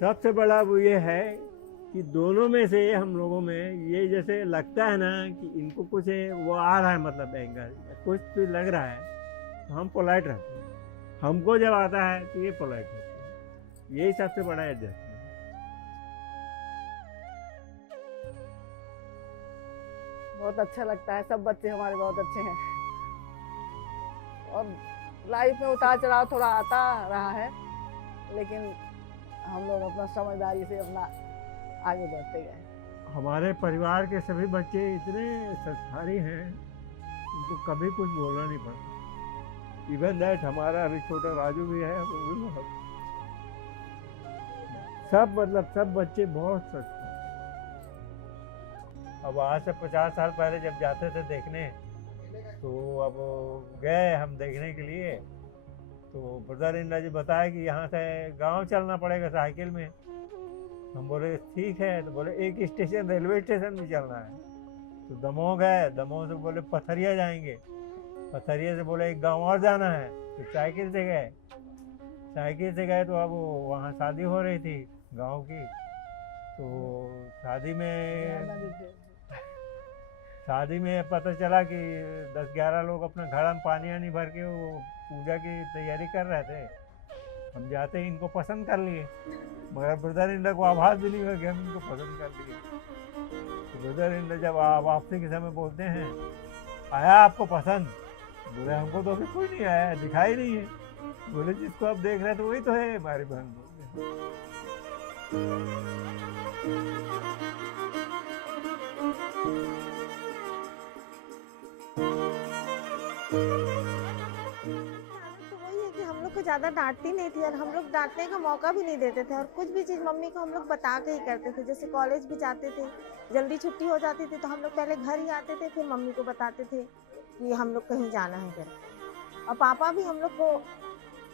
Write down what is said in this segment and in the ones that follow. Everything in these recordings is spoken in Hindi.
सबसे बड़ा वो ये है कि दोनों में से हम लोगों में ये जैसे लगता है ना कि इनको कुछ वो आ रहा है, मतलब एंगर कुछ भी लग रहा है, तो हम पोलाइट रहते हैं। हमको जब आता है तो ये पोलाइट रहते हैं। यही सबसे बड़ा एडजस्टमेंट। बहुत अच्छा लगता है, सब बच्चे हमारे बहुत अच्छे हैं और लाइफ में उतार चढ़ाव थोड़ा आता रहा है, लेकिन हम लोग अपना समझदारी से अपना आगे बढ़ते गए। हमारे परिवार के सभी बच्चे इतने संस्कारी हैं, उनको कभी कुछ बोलना नहीं पड़ता। इवन दैट हमारा अभी छोटा राजू भी है, वो भी बहुत सब बच्चे बहुत संस्कारी। अब आज से 50 साल पहले जब जाते थे देखने, तो अब गए हम देखने के लिए, तो ब्रदर इन लॉ जी बताया कि यहाँ से गांव चलना पड़ेगा साइकिल में। हम बोले ठीक है, तो बोले एक स्टेशन रेलवे स्टेशन भी चलना है। तो दमोह गए, दमोह से बोले पथरिया जाएंगे, पथरिया से बोले एक गांव और जाना है, तो साइकिल से गए। साइकिल से गए तो अब वहाँ शादी हो रही थी गांव की, तो शादी में पता चला कि 10-11 लोग अपना घड़ा में पानी वानी भर के वो पूजा की तैयारी कर रहे थे। हम जाते ही इनको पसंद कर लिए, मगर ब्रदर इन लॉ को आवाज़ भी नहीं हुआ कि हम इनको पसंद कर लिए। तो ब्रदर इन लॉ जब वापसी के समय बोलते हैं, आया आपको पसंद? बोले हमको तो अभी कोई नहीं आया, दिखाई नहीं है। बोले जिसको आप देख रहे थे वही तो है हमारी बहन। तो वही है कि हम लोग को ज़्यादा डांटती नहीं थी और हम लोग डांटने का मौका भी नहीं देते थे, और कुछ भी चीज़ मम्मी को हम लोग बता के ही करते थे। जैसे कॉलेज भी जाते थे, जल्दी छुट्टी हो जाती थी तो हम लोग पहले घर ही आते थे, फिर मम्मी को बताते थे कि हम लोग कहीं जाना है करके। और पापा भी हम लोग को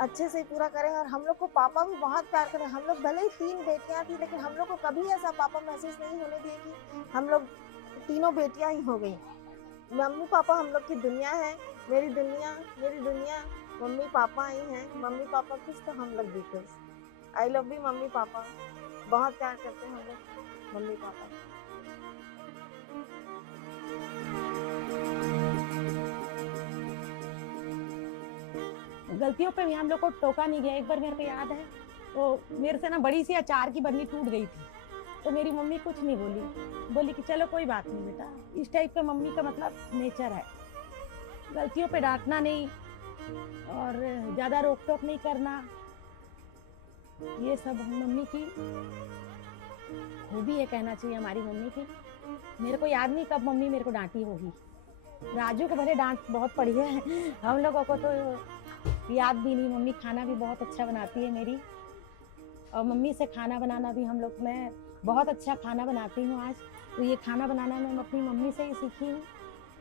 अच्छे से पूरा करें, और हम लोग को पापा भी बहुत प्यार करें। हम लोग भले ही 3 बेटियां थी, लेकिन हम लोग को कभी ऐसा पापा महसूस नहीं होने दिए कि हम लोग तीनों बेटियां ही हो गई। मम्मी पापा हम लोग की दुनिया है, मेरी दुनिया मम्मी पापा ही हैं। मम्मी पापा कुछ तो हम लोग भी कुछ। I love you mummy papa, बहुत प्यार करते हैं हम लोग मम्मी पापा। गलतियों पे भी हम लोग को टोका नहीं गया। एक बार मेरे को याद है, वो मेरे से ना बड़ी सी अचार की बर्नी टूट गई थी, तो मेरी मम्मी कुछ नहीं बोली कि चलो कोई बात नहीं बेटा। इस टाइप का मम्मी का मतलब नेचर है, गलतियों पे डांटना नहीं और ज़्यादा रोक टोक नहीं करना। ये सब मम्मी की खूबी है, कहना चाहिए हमारी मम्मी की। मेरे को याद नहीं कब मम्मी मेरे को डांटी होगी। राजू को भले डांट बहुत पड़ी है, हम लोगों को तो याद भी नहीं। मम्मी खाना भी बहुत अच्छा बनाती है मेरी, और मम्मी से खाना बनाना भी हम लोग, मैं बहुत अच्छा खाना बनाती हूँ आज। तो ये खाना बनाना मैं अपनी मम्मी से ही सीखी हूँ।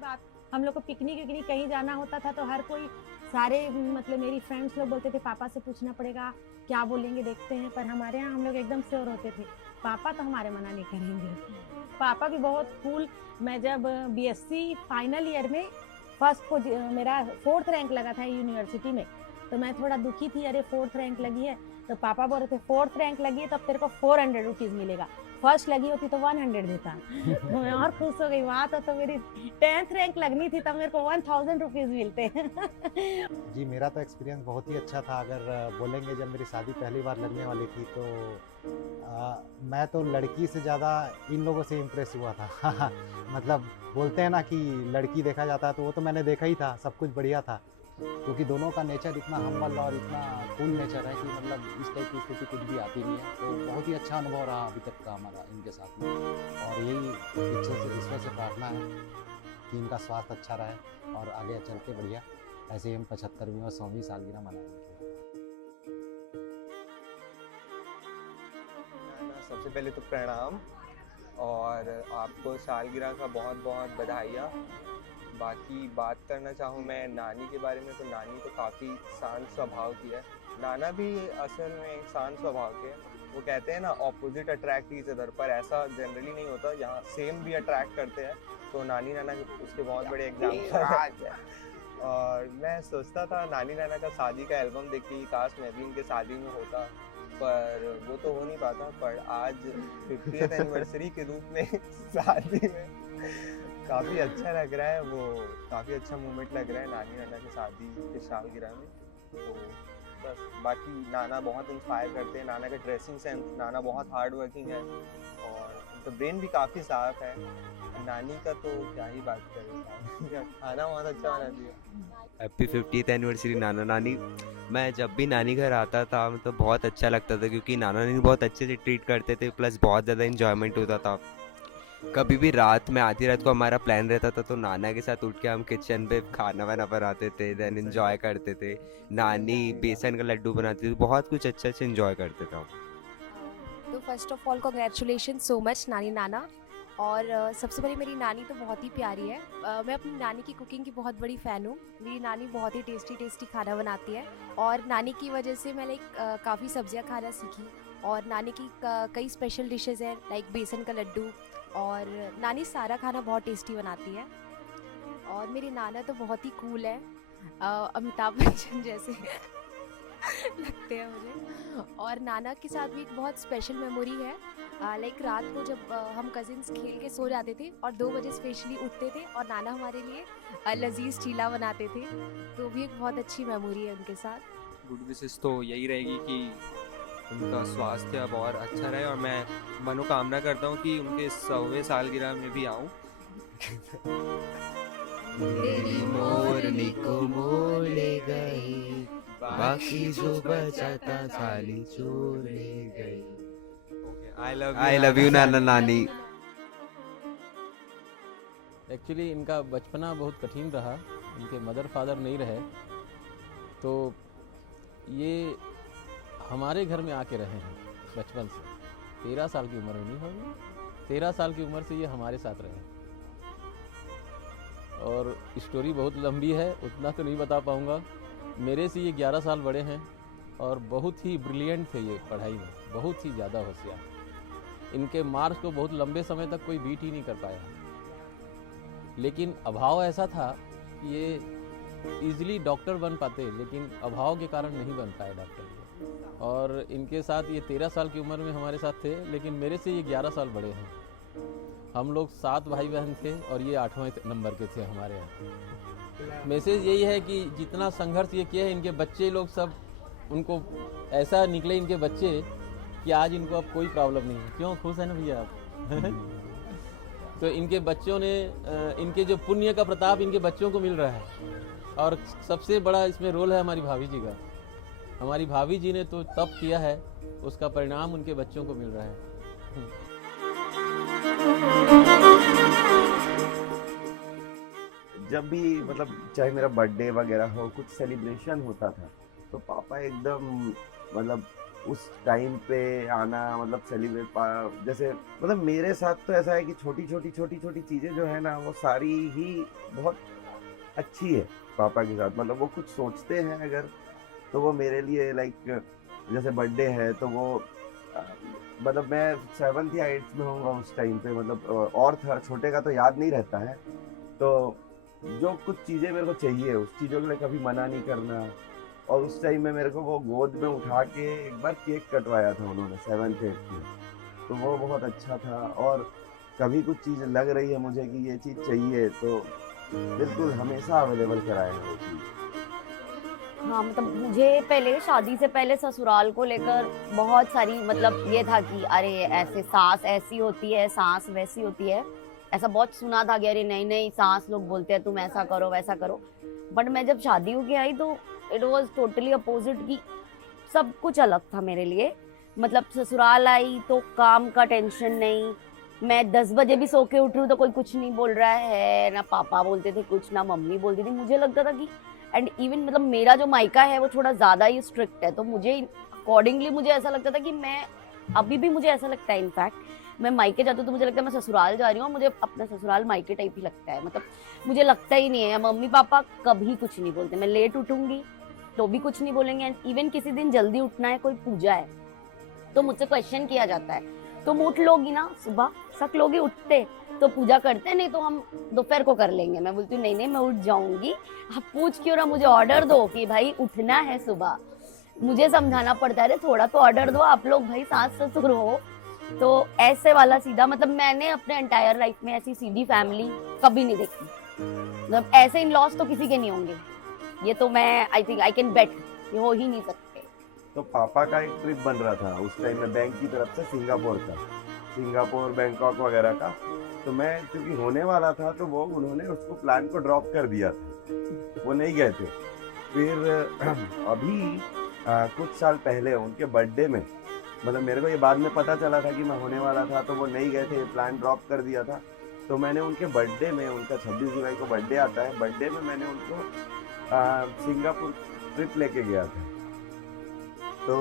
बात हम लोग को पिकनिक कहीं जाना होता था तो हर कोई, सारे मतलब मेरी फ्रेंड्स लोग बोलते थे पापा से पूछना पड़ेगा, क्या बोलेंगे देखते हैं। पर हमारे यहाँ हम लोग एकदम श्योर होते थे, पापा तो हमारे मना नहीं करेंगे। पापा भी बहुत कूल। मैं जब बीएससी फाइनल ईयर में मेरा 4th रैंक लगा था यूनिवर्सिटी में, तो मैं थोड़ा दुखी थी, अरे 4th रैंक लगी है। तो पापा बोल रहे थे 4th रैंक लगी है तो अब तेरे को 400 रुपीज़ मिलेगा, फर्स्ट लगी होती तो 100 देता। मैं और खुश हो गई, वहाँ तो मेरी 10th रैंक लगनी थी तब मेरे को 1000 रुपीज़ मिलते। जी मेरा तो एक्सपीरियंस बहुत ही अच्छा था। अगर बोलेंगे जब मेरी शादी पहली बार लगने वाली थी तो मैं तो लड़की से ज़्यादा इन लोगों से इम्प्रेस हुआ था। मतलब बोलते हैं ना कि लड़की देखा जाता है, तो वो तो मैंने देखा ही था, सब कुछ बढ़िया था। क्योंकि दोनों का नेचर इतना हम्बल और इतना कूल नेचर है कि मतलब इस टाइप की स्थिति कुछ भी आती नहीं है। तो बहुत ही अच्छा अनुभव रहा अभी तक का हमारा इनके साथ में, और यही ईश्वर से प्रार्थना है कि इनका स्वास्थ्य अच्छा रहे और आगे चल के बढ़िया ऐसे ही हम 75वीं और 100वीं सालगिरह मनाएंगे। सबसे पहले तो प्रणाम, और आपको सालगिरह का बहुत बहुत बधाइयाँ। बाकी बात करना चाहूँ मैं नानी के बारे में, तो नानी तो काफ़ी शांत स्वभाव की है। नाना भी असल में शांत स्वभाव के हैं। वो कहते हैं ना ऑपोजिट अट्रैक्ट ईच अदर, पर ऐसा जनरली नहीं होता, यहाँ सेम भी अट्रैक्ट करते हैं। तो नानी नाना उसके बहुत बड़े एग्जाम्पल हैं। और मैं सोचता था नानी नाना का शादी का एल्बम देख के काश मैं भी इनके शादी में होता, पर वो तो हो नहीं पाता। पर आज 50th एनिवर्सरी के रूप में शादी में काफ़ी अच्छा लग रहा है, वो काफ़ी अच्छा मोमेंट लग रहा है नानी नाना की शादी के सालगिरह में। तो बस बाकी नाना बहुत इंस्पायर करते हैं, नाना का ड्रेसिंग सेंस, नाना बहुत हार्ड वर्किंग है और उनका ब्रेन भी काफ़ी साफ है। नानी का तो क्या ही बात करें, खाना बहुत अच्छा बनाती है। हैप्पी 50th एनिवर्सरी नाना नानी। मैं जब भी नानी घर आता था मतलब बहुत अच्छा लगता था, क्योंकि नाना नानी बहुत अच्छे से ट्रीट करते थे, प्लस बहुत ज़्यादा इन्जॉयमेंट होता था। कभी भी रात में आधी रात को हमारा प्लान रहता था तो नाना के साथ उठ के हम किचन पे खाना वाना बनाते थे, देन एंजॉय करते थे। नानी बेसन का लड्डू बनाती थी, बहुत कुछ अच्छे से एंजॉय करते थे हम। तो first of all congratulation so much नानी नाना। और सबसे पहले मेरी नानी तो बहुत ही प्यारी है। मैं अपनी नानी की कुकिंग की बहुत बड़ी फ़ैन हूँ। मेरी नानी बहुत ही टेस्टी खाना बनाती है और नानी की वजह से मैं काफ़ी सब्जियाँ खाना सीखी। और नानी की कई स्पेशल डिशेज़ हैं लाइक बेसन का लड्डू, और नानी सारा खाना बहुत टेस्टी बनाती है। और मेरे नाना तो बहुत ही कूल है, अमिताभ बच्चन जैसे लगते हैं मुझे। और नाना के साथ भी एक बहुत स्पेशल मेमोरी है, लाइक रात को जब हम कजिन्स खेल के सो जाते थे और 2 बजे स्पेशली उठते थे और नाना हमारे लिए लजीज चीला बनाते थे, तो भी एक बहुत अच्छी मेमोरी है उनके साथ। गुड विशेस तो यही रहेगी कि उनका स्वास्थ्य अब और अच्छा रहे, और मैं मनोकामना करता हूँ कि उनके 100वें सालगिरह में भी आऊँ। तेरी मोरनी को मोड़ ले गई, बाकी जो बचा था साली छोड़ ले गई। आई लव यू नाना नानी। एक्चुअली इनका बचपना बहुत कठिन रहा, इनके मदर फादर नहीं रहे, तो ये हमारे घर में आके रहे हैं बचपन से। 13 साल की उम्र में नहीं होगी, 13 साल की उम्र से ये हमारे साथ रहे। और स्टोरी बहुत लंबी है, उतना तो नहीं बता पाऊँगा। मेरे से ये 11 साल बड़े हैं और बहुत ही ब्रिलियंट थे ये पढ़ाई में, बहुत ही ज़्यादा होशियार। इनके मार्क्स को बहुत लंबे समय तक कोई बीट ही नहीं कर पाया, लेकिन अभाव ऐसा था कि ये इजीली डॉक्टर बन पाते, लेकिन अभाव के कारण नहीं बन पाए डॉक्टर। और इनके साथ ये 13 साल की उम्र में हमारे साथ थे, लेकिन मेरे से ये 11 साल बड़े हैं। हम लोग 7 भाई बहन थे और ये 8वें नंबर के थे हमारे यहाँ। मैसेज यही है कि जितना संघर्ष ये किए हैं, इनके बच्चे लोग सब, उनको ऐसा निकले इनके बच्चे कि आज इनको अब कोई प्रॉब्लम नहीं है। क्यों, खुश है ना भैया आप? तो इनके बच्चों ने, इनके जो पुण्य का प्रताप इनके बच्चों को मिल रहा है। और सबसे बड़ा इसमें रोल है हमारी भाभी जी का। हमारी भाभी जी ने तो तप किया है, उसका परिणाम उनके बच्चों को मिल रहा है। जब भी मतलब चाहे मेरा बर्थडे वगैरह हो, कुछ सेलिब्रेशन होता था, तो पापा एकदम मतलब उस टाइम पे आना, मतलब सेलिब्रेट जैसे, मतलब मेरे साथ तो ऐसा है कि छोटी छोटी चीज़ें जो है ना, वो सारी ही बहुत अच्छी है पापा के साथ। मतलब वो कुछ सोचते हैं अगर, तो वो मेरे लिए लाइक जैसे बर्थडे है तो वो मतलब मैं 7th या 8th में होऊंगा उस टाइम पे, मतलब और था, छोटे का तो याद नहीं रहता है। तो जो कुछ चीज़ें मेरे को चाहिए, उस चीज़ों के लिए कभी मना नहीं करना। और उस टाइम में मेरे को वो गोद में उठा के एक बार केक कटवाया था उन्होंने 7th 8th में, तो वो बहुत अच्छा था। और कभी कुछ चीज़ लग रही है मुझे कि ये चीज़ चाहिए, तो बिल्कुल हमेशा अवेलेबल कराएंगे वो चीज़। हाँ, मतलब मुझे पहले शादी से पहले ससुराल को लेकर बहुत सारी, मतलब ये था कि अरे ऐसे सास ऐसी होती है, सास वैसी होती है, ऐसा बहुत सुना था कि अरे नहीं सास लोग बोलते हैं तुम ऐसा करो वैसा करो। बट मैं जब शादी होके आई तो इट वॉज टोटली अपोजिट, की सब कुछ अलग था मेरे लिए। मतलब ससुराल आई तो काम का टेंशन नहीं, मैं 10 बजे भी सो के उठ रही हूँ तो कोई कुछ नहीं बोल रहा है, ना पापा बोलते थे कुछ, ना मम्मी बोलती थी। मुझे लगता था कि एंड इवन मतलब मेरा जो मायका है वो थोड़ा ज़्यादा ही स्ट्रिक्ट है, तो मुझे अकॉर्डिंगली मुझे ऐसा लगता था कि मैं, अभी भी मुझे ऐसा लगता है, इनफैक्ट मैं मायके जाती हूँ तो मुझे लगता है मैं ससुराल जा रही हूँ, मुझे अपना ससुराल मायके टाइप ही लगता है। मतलब मुझे लगता ही नहीं है, मम्मी पापा कभी कुछ नहीं बोलते। मैं लेट उठूंगी तो भी कुछ नहीं बोलेंगे, एंड इवन किसी दिन जल्दी उठना है, कोई पूजा है तो मुझसे क्वेश्चन किया जाता है, तुम उठ लोगी ना सुबह, सक लोगी उठते, तो पूजा करते हैं, नहीं तो हम दोपहर को कर लेंगे। मैं बोलती हूँ नहीं नहीं मैं उठ जाऊंगी, आप पूछ क्यों रहा, मुझे ऑर्डर दो कि भाई उठना है सुबह। मुझे समझाना पड़ता है थोड़ा तो ऑर्डर दो, आप लोग भाई सास ससुर हो। तो ऐसे वाला सीधा, मतलब मैंने अपने एंटायर लाइफ में ऐसी सीधी फैमिली कभी नहीं देखी। मतलब ऐसे इन लॉस तो किसी के नहीं होंगे, ये तो मैं I think I can bet, ये हो ही नहीं सकते। तो पापा का एक ट्रिप बन रहा था उस टाइम में बैंक की तरफ से सिंगापुर का, सिंगापुर बैंकॉक वगैरह का। तो मैं क्योंकि होने वाला था तो वो उन्होंने उसको प्लान को ड्रॉप कर दिया था, वो नहीं गए थे। फिर अभी कुछ साल पहले उनके बर्थडे में, मतलब मेरे को ये बाद में पता चला था कि मैं होने वाला था, तो वो नहीं गए थे, प्लान ड्रॉप कर दिया था। तो मैंने उनके बर्थडे में, उनका 26 जुलाई को बर्थडे आता है, बर्थडे में मैंने उनको सिंगापुर ट्रिप लेके गया था। तो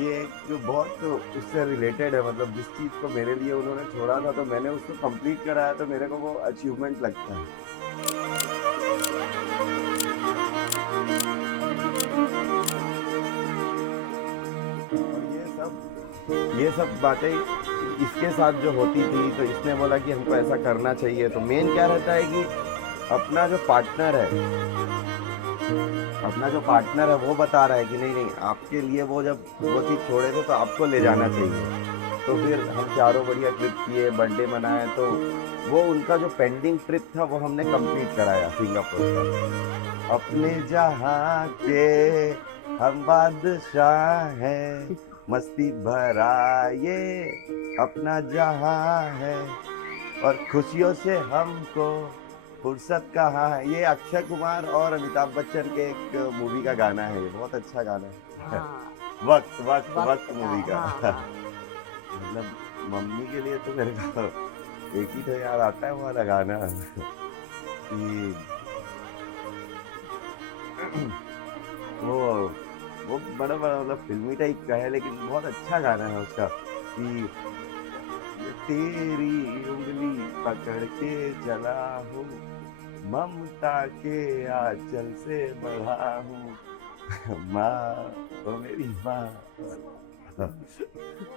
ये जो बहुत उससे रिलेटेड है, मतलब जिस चीज़ को मेरे लिए उन्होंने छोड़ा था तो मैंने उसको कंप्लीट कराया, तो मेरे को वो अचीवमेंट लगता है। और ये सब बातें इसके साथ जो होती थी, तो इसने बोला कि हमको ऐसा करना चाहिए। तो मेन क्या रहता है कि अपना जो पार्टनर है वो बता रहा है कि नहीं नहीं आपके लिए वो जब वो चीज़ छोड़े थे तो आपको ले जाना चाहिए। तो फिर हम चारों बढ़िया ट्रिप किए, बर्थडे मनाए, तो वो उनका जो पेंडिंग ट्रिप था वो हमने कंप्लीट कराया सिंगापुर का। अपने जहाँ के हम बादशाह हैं, मस्ती भरा ये अपना जहाँ है, और खुशियों से हमको फुर्सत कहाँ है। ये अक्षय कुमार और अमिताभ बच्चन के एक मूवी का गाना है, ये बहुत अच्छा गाना है। वक्त वक्त वक्त मूवी का। मतलब मम्मी के लिए तो मेरे को एक ही तो याद आता है वो वाला गाना कि वो बड़ा बड़ा मतलब फिल्मी टाइप का है, लेकिन बहुत अच्छा गाना है उसका कि तेरी उंगली पकड़ के चला हूँ, ममता के आंचल से बढ़ा हूँ, माँ वो मेरी माँ। वो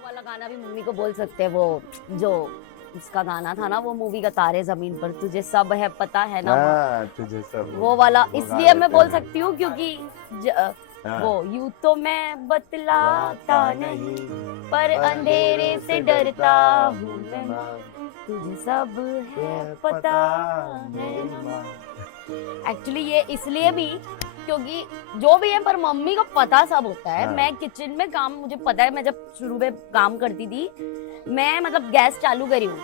वाला गाना भी मम्मी को बोल सकते हैं, वो जो उसका गाना था ना, वो मूवी का तारे जमीन पर, तुझे सब है पता है ना, तुझे सब, वो वाला। इसलिए मैं बोल सकती हूँ क्योंकि वो यूं तो मैं बतलाता नहीं पर अंधेरे से डरता हूँ मैं, तुझे सब है पता है। एक्चुअली ये इसलिए भी क्योंकि जो भी है पर मम्मी को पता सब होता है। मैं किचन में काम, मुझे पता है, मैं जब शुरू में काम करती थी, मैं मतलब गैस चालू करी हूँ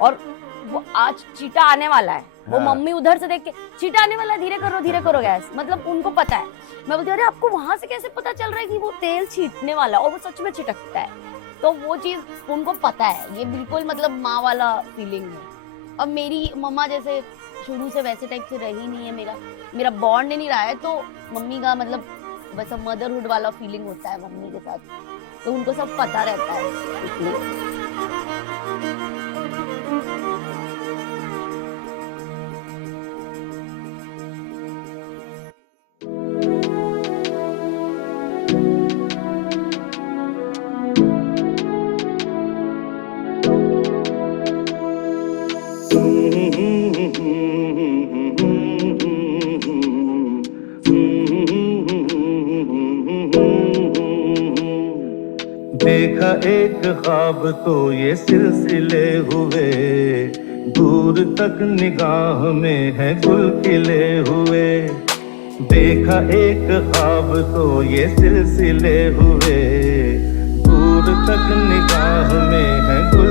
और वो आज चीटा आने वाला है, वो मम्मी उधर से देख के चीटा आने वाला है, धीरे करो गैस, मतलब उनको पता है। मैं बोलती अरे आपको वहां से कैसे पता चल रहा है कि वो तेल छीटने वाला, और वो सच में छिटकता है। तो वो चीज उनको पता है, ये बिल्कुल मतलब माँ वाला फीलिंग है। अब मेरी मम्मा जैसे शुरू से वैसे टाइप से रही नहीं है, मेरा बॉन्ड नहीं रहा है, तो मम्मी का मतलब वैसा मदरहुड वाला फीलिंग होता है मम्मी के साथ, तो उनको सब पता रहता है इसलिए। देखा एक ख्वाब तो ये सिलसिले हुए, दूर तक निगाह में है गुल खिले हुए। देखा एक ख्वाब तो ये सिलसिले हुए, दूर तक निगाह में है गुल